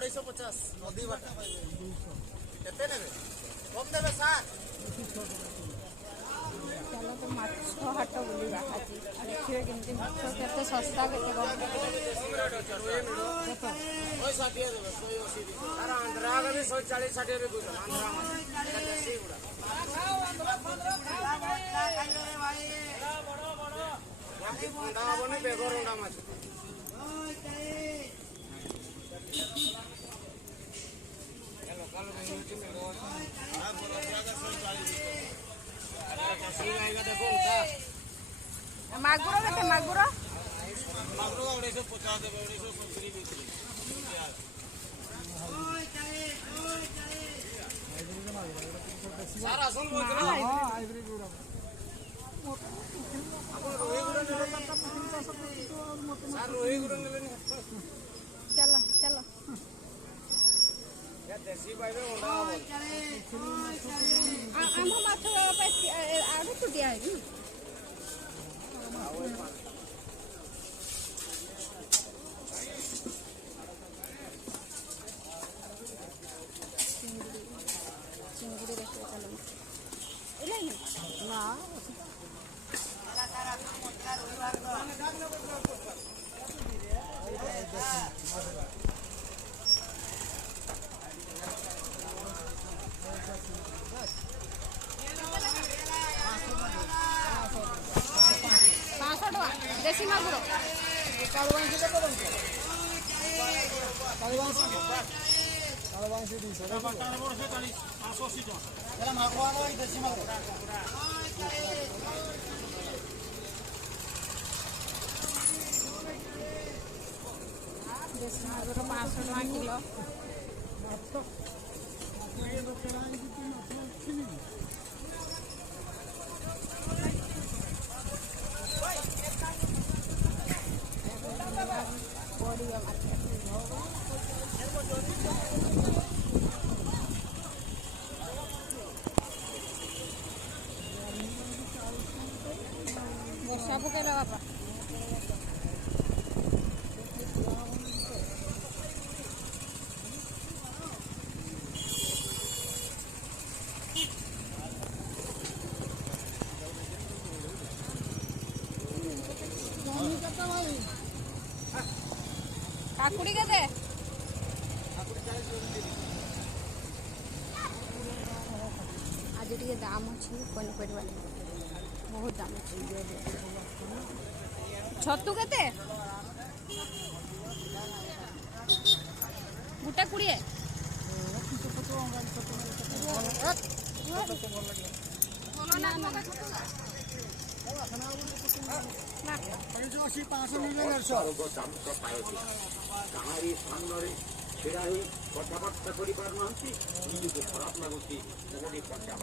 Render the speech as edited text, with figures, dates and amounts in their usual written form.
250 নদী বাটা কেতে নেবে কম দেবে স্যার चलो तो माछ हाट बुलवा आज देखिए केमती माछ केते सस्ता केते कम ওই 60 দেবে 180 আর আন্ধ্রা গবি 140 60 রে কইছো আন্ধ্রা মাছ দেশি গুড়া খাও আন্ধ্রা 15 খাও খাইলে রে ভাই বড় বড় বাকি পন্ডা হবনি বেগর উন্ডা মাছ ওই তাই চলো কালো বেগুটি মে গো আর বড় জায়গা 140 मागुर के मागुर मागुर 150 देबे 170 बिक्री सारा सुन बोल ना हाइब्रिड गुड़ा अपन रोही गुड़ा ले सर रोही गुड़ा ले चलो चलो या देसी पाइबे ओंडा आम माछ आगे छुटिया है चिंगुड़ी देखिए चलो ना देसी मागुर कालवांशी के तो कालवांशी 200 580 एला मागवा नो देसी मागुर देसी मागुर 500 टका किलो वर्षा पकेला बापा काकुड़ी के दे आज टे दाम अच्छी पनीपरिया बहुत दाम अच्छी छतु के गोटे 20 କଥାବାର୍ତ୍ତା କରିପାରୁନାହାନ୍ତି ନିଜକୁ ଖରାପ ଲାଗୁଛି ମୋଦି ପଚାର